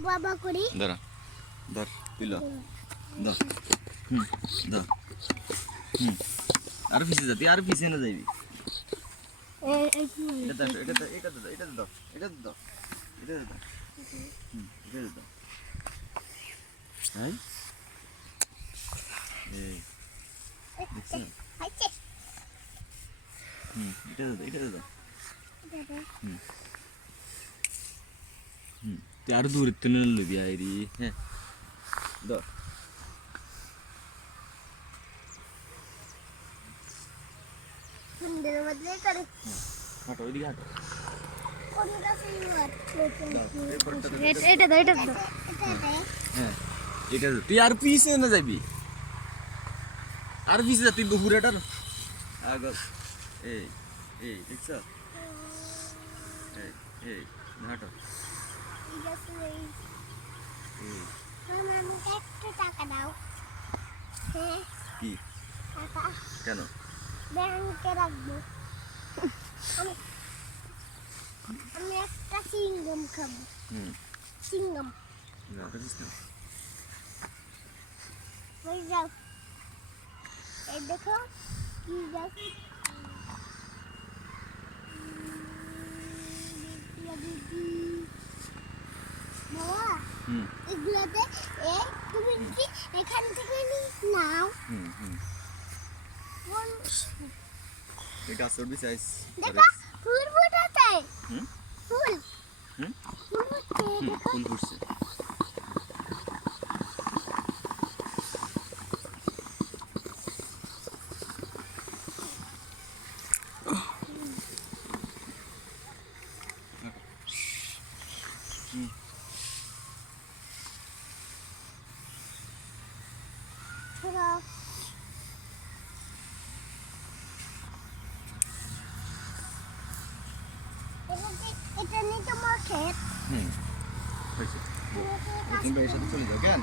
বাবা করি দাঁড়া ধর পিলো ধর ধর আর পিছে যা তুই আর পিছে না যাইবি এটা দাও এটা দাও এটা দাও এটা দাও এটা দাও এটা দাও এটা দাও হ্যাঁ এই দেখছিস এটা দাও তুই আর দূর থেকে লবি আইরি হ্যাঁ দাও সুন্দর বদলে করে হাঁটো ওইদিকে হাঁটো কোনটা সুন্দর এটা এটা হ্যাঁ এটা তুই আর পিছে না যাবি আর পিছে যা তুই বহুরাটার আগে এই এই দেখছ এই এই হাঁটো আমাকে একটু টাকা দাও হ্যাঁ কি টাকা কেন ব্যাংকে রাখবো আমি একটা চিংগম খাবো চিংগম না দেখিস না ওই যাও এই দেখো কি যাও বাবা এগুলোতে তুমি কি এখান থেকে নাও এটা সর্ভিস আইস দেখো ফুল ফুটাতে ফুল ফুল ফুল ফুটছে এটা নিয়ে তোমার ক্ষেত হয়েছে তুমি এর সাথে চলে যাও কেন